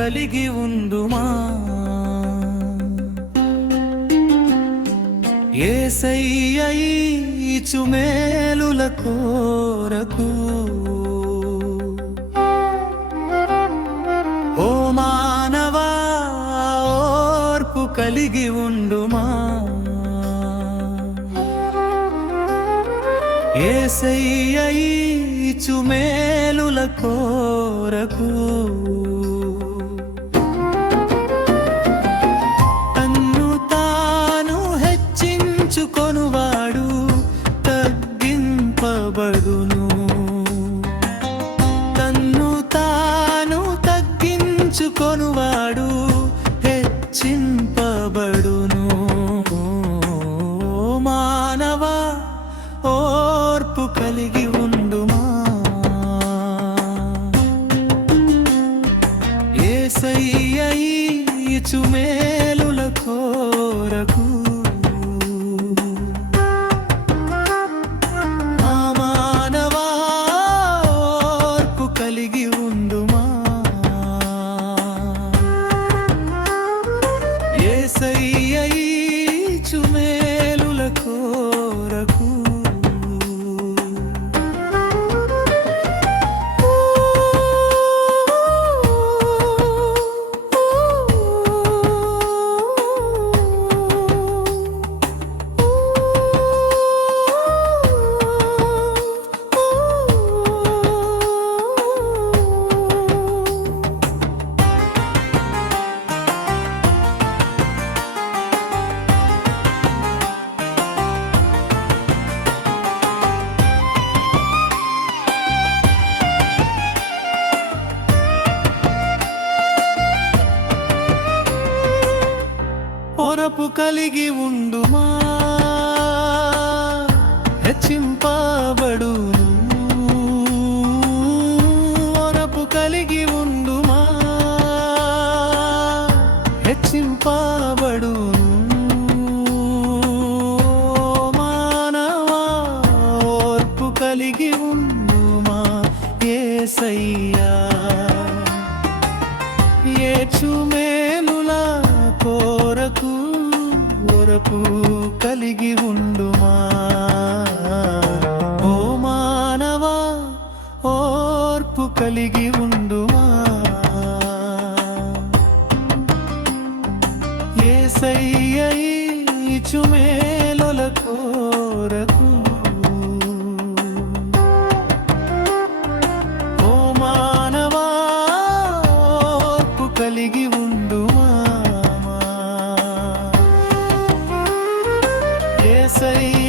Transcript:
కలిగి ఉందుమా ఏసయ్యు మేలుల కోరకు. ఓ మానవా ఓర్పు కలిగి ఉండుమా? ఏసయ్యు మేలుల కోరకు. తగ్గించుకొనువాడు హెచ్చింపబడును. మానవా ఓర్పు కలిగి ఉండుమా? ఏసయ్య మేలుల కో పొరపు కలిగి ఉండుమా? హెచ్చింపబడు పొరపు కలిగి ఉండుమా? హెచ్చింపబడు మానవా ఓర్పు కలిగి ఉండుమా? ఏసయ్యా చుమేలులా కో కొరకు కలిగి ఉండుమా? ఓ మానవా ఓర్పు కలిగి ఉండు ஏசையா